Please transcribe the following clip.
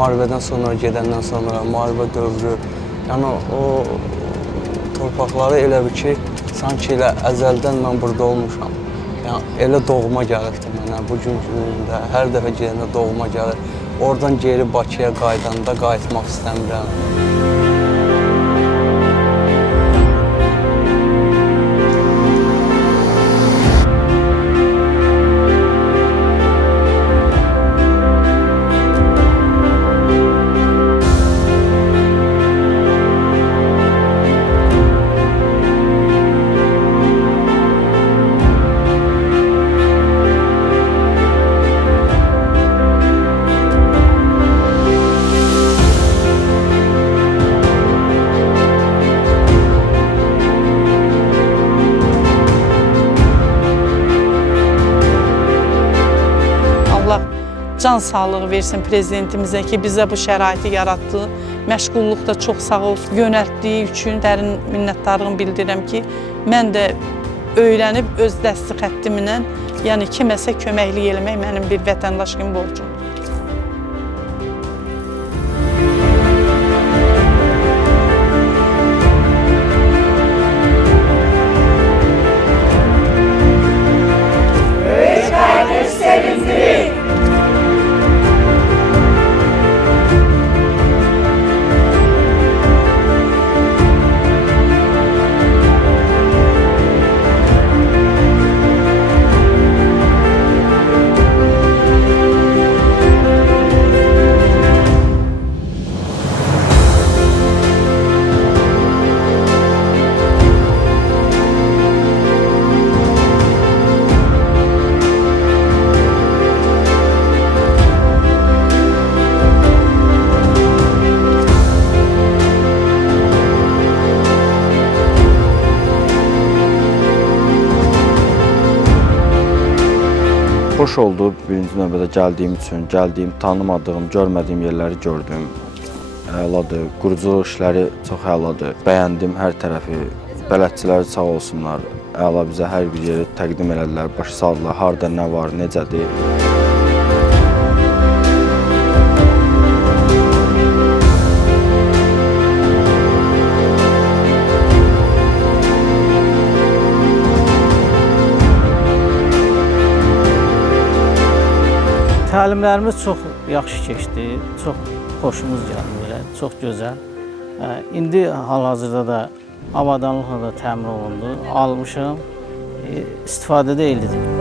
müharibədən sonra, gedəndən sonra, müharibə dövrü, yəni o torpaqları elə bir ki, sanki elə əzəldən mən burada olmuşam. Yəni elə doğma gəlirdi mənə bu gün günündə, hər dəfə gedəndə doğma gəlir. Oradan geri Bakıya qayıdanda qayıtmaq istəmirəm. Can sağlığı versin prezidentimizə ki, bizə bu şəraiti yaratdı. Məşğulluqda çox sağ olsun. Yönəltdiyi üçün dərin minnətdarlığımı bildirirəm ki, mən də öyrənib öz dəsti xəttimlə, yəni kiməsə köməklik eləmək mənim bir vətəndaş kimi borcumdur. Xoş oldu birinci növbədə gəldiyim üçün, tanımadığım, görmədiyim yerləri gördüm. Əladır, quruculuq işləri çox əladır. Bəyəndim hər tərəfi, bələdçiləri sağ olsunlar. Əla bizə hər bir yeri təqdim elədilər, başa saldılar, harada nə var, necədir. Təlimlərimiz çox yaxşı keçdi, çox xoşumuz gəldi, çox gözəl. İndi hal-hazırda da avadanlıqla da təmin olundu, almışam, istifadədə elədik.